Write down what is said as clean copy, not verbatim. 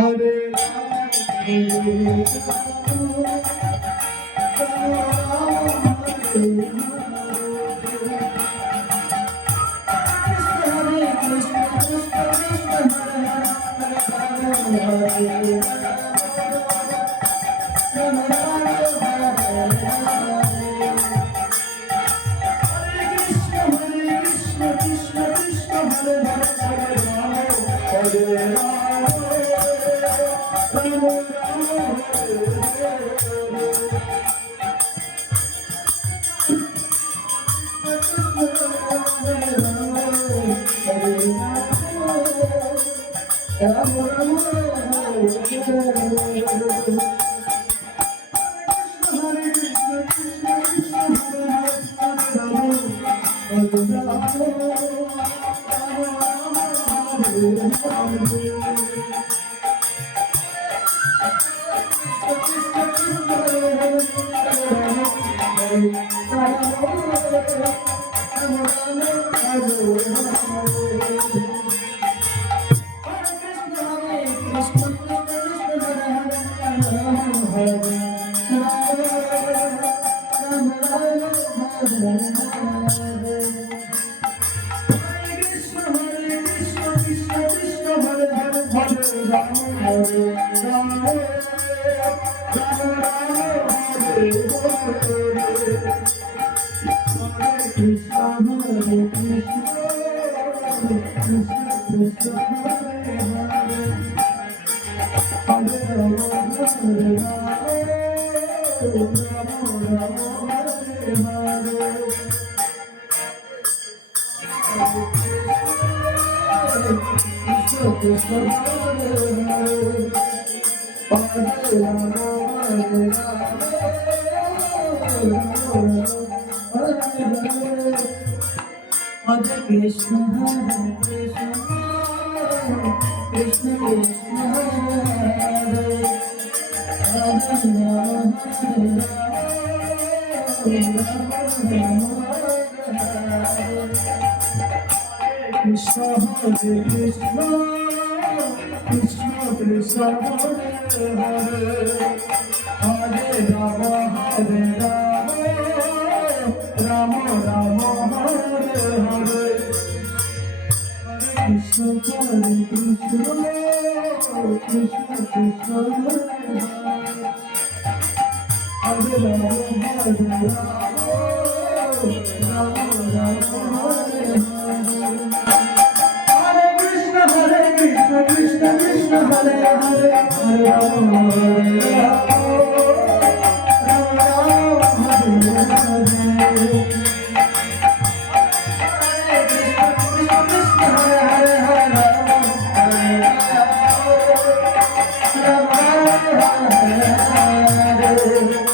Hare Krishna Krishna Krishna Hare Krishna Krishna Krishna Hare Rama Hare Rama Rama Hare Hare Krishna Hare Krishna Krishna Krishna Hare Rama Hare Rama Rama Hare Hare Krishna Krishna Krishna Hare Hare Hare Rama Hare Rama Rama Hare Hare Hare